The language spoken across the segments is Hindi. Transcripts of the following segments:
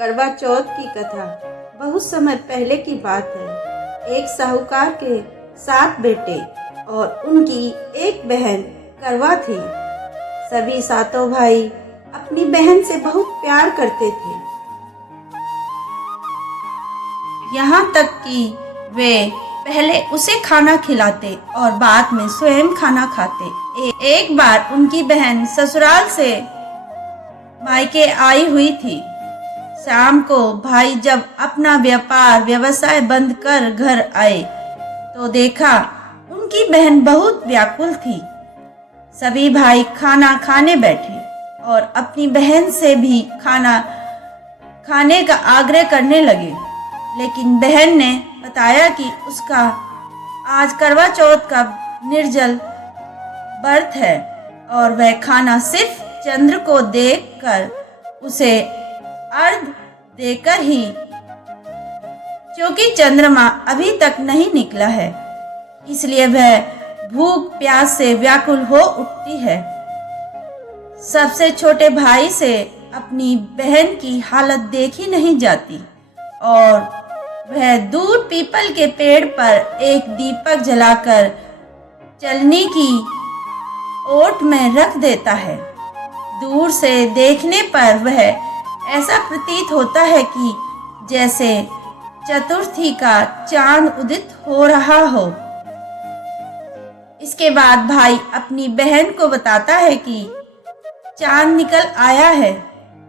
करवा चौथ की कथा बहुत समय पहले की बात है। एक साहूकार के 7 बेटे और उनकी एक बहन करवा थी। सभी 7 भाई अपनी बहन से बहुत प्यार करते थे, यहाँ तक कि वे पहले उसे खाना खिलाते और बाद में स्वयं खाना खाते। एक बार उनकी बहन ससुराल से मायके आई हुई थी। शाम को भाई जब अपना व्यवसाय बंद कर घर आए तो देखा उनकी बहन बहुत व्याकुल थी। सभी भाई खाना खाने बैठे और अपनी बहन से भी खाना खाने का आग्रह करने लगे, लेकिन बहन ने बताया कि उसका आज करवा चौथ का निर्जल व्रत है और वह खाना सिर्फ चंद्र को देखकर उसे अर्घ देकर ही, क्योंकि चंद्रमा अभी तक नहीं निकला है, इसलिए वह भूख प्यास से व्याकुल हो उठती है। सबसे छोटे भाई से अपनी बहन की हालत देखी नहीं जाती और वह दूर पीपल के पेड़ पर एक दीपक जलाकर चलनी की ओट में रख देता है। दूर से देखने पर वह ऐसा प्रतीत होता है कि जैसे चतुर्थी का चांद उदित हो रहा हो। इसके बाद भाई अपनी बहन को बताता है कि चांद निकल आया है,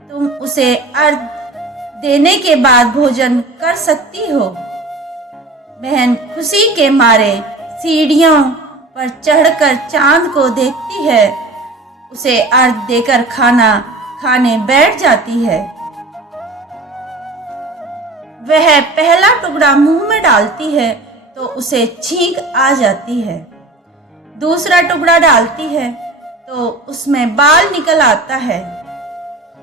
तुम उसे अर्घ देने के बाद भोजन कर सकती हो। बहन खुशी के मारे सीढ़ियों पर चढ़कर चांद को देखती है, उसे अर्घ देकर खाना खाने बैठ जाती है। वह पहला टुकड़ा मुंह में डालती है तो उसे छींक आ जाती है। दूसरा टुकड़ा डालती है तो उसमें बाल निकल आता है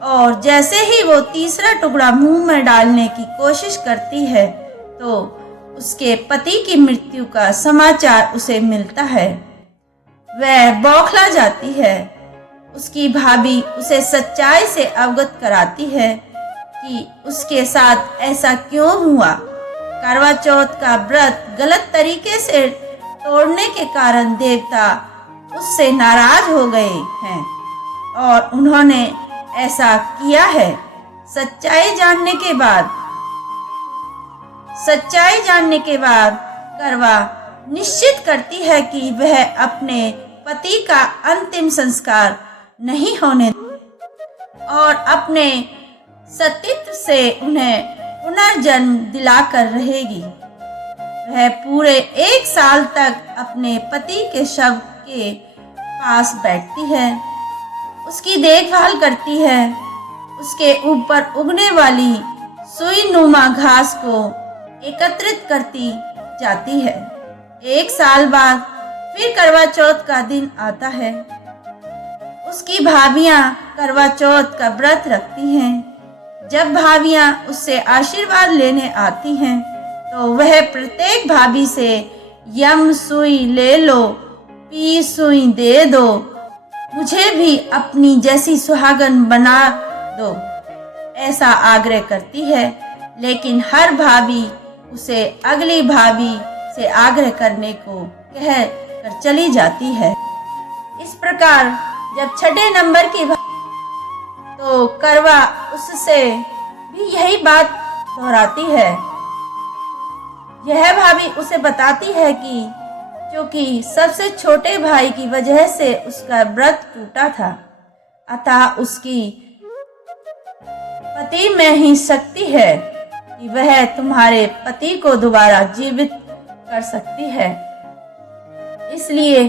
और जैसे ही वो तीसरा टुकड़ा मुंह में डालने की कोशिश करती है तो उसके पति की मृत्यु का समाचार उसे मिलता है। वह बौखला जाती है। उसकी भाभी उसे सच्चाई से अवगत कराती है कि उसके साथ ऐसा क्यों हुआ। करवा चौथ का व्रत गलत तरीके से तोड़ने के कारण देवता उससे नाराज हो गए हैं और उन्होंने ऐसा किया है। सच्चाई जानने के बाद करवा निश्चित करती है कि वह अपने पति का अंतिम संस्कार नहीं होने और अपने सतीत्व से उन्हें पुनर्जन्म दिलाकर रहेगी। वह पूरे 1 साल तक अपने पति के शव के पास बैठती है, उसकी देखभाल करती है, उसके ऊपर उगने वाली सुई नुमा घास को एकत्रित करती जाती है। 1 साल बाद फिर करवा चौथ का दिन आता है। उसकी भाभियां करवा चौथ का व्रत रखती हैं। जब भाभियां उससे आशीर्वाद लेने आती हैं तो वह प्रत्येक भाभी से यम सुई ले लो, पी सुई दे दो, मुझे भी अपनी जैसी सुहागन बना दो, ऐसा आग्रह करती है। लेकिन हर भाभी उसे अगली भाभी से आग्रह करने को कह कर चली जाती है। इस प्रकार जब 6 नंबर की तो करवा उससे भी यही बात दोहराती है। यह भाभी उसे बताती है कि क्योंकि सबसे छोटे भाई की वजह से उसका व्रत टूटा था, अतः उसकी पति में ही शक्ति है कि वह तुम्हारे पति को दोबारा जीवित कर सकती है। इसलिए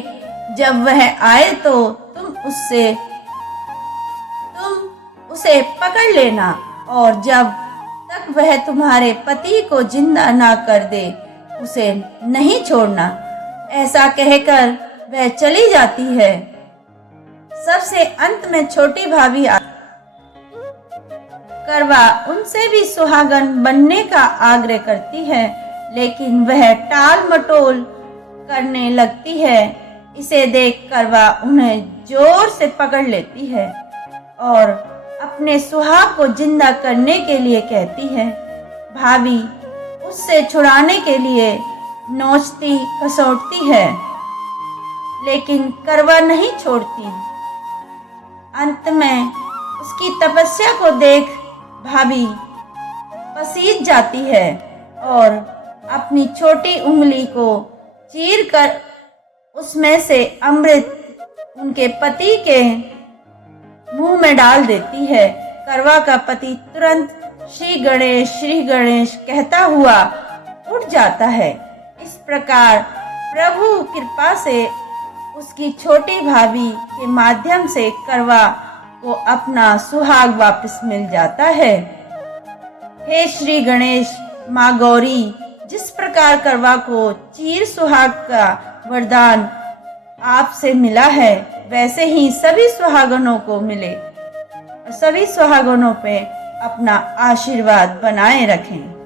जब वह आए तो तुम उसे पकड़ लेना और जब तक वह तुम्हारे पति को जिंदा ना कर दे उसे नहीं छोड़ना। ऐसा कहकर वह चली जाती है। सबसे अंत में छोटी भाभी करवा उनसे भी सुहागन बनने का आग्रह करती है, लेकिन वह टाल मटोल करने लगती है। इसे देख करवा उन्हें जोर से पकड़ लेती है और अपने सुहाग को जिंदा करने के लिए कहती है। भाभी उससे छुड़ाने के लिए नोचती खसोटती है, लेकिन करवा नहीं छोड़ती। अंत में उसकी तपस्या को देख भाभी पसीज जाती है और अपनी छोटी उंगली को चीर कर उसमें से अमृत उनके पति के मुंह में डाल देती है। करवा का पति तुरंत श्री गणेश कहता हुआ उठ जाता है। इस प्रकार प्रभु कृपा से उसकी छोटी भाभी के माध्यम से करवा को अपना सुहाग वापस मिल जाता है। हे श्री गणेश, माँ गौरी, जिस प्रकार करवा को चीर सुहाग का वरदान आपसे मिला है, वैसे ही सभी सुहागनों को मिले और सभी सुहागनों पे अपना आशीर्वाद बनाए रखें।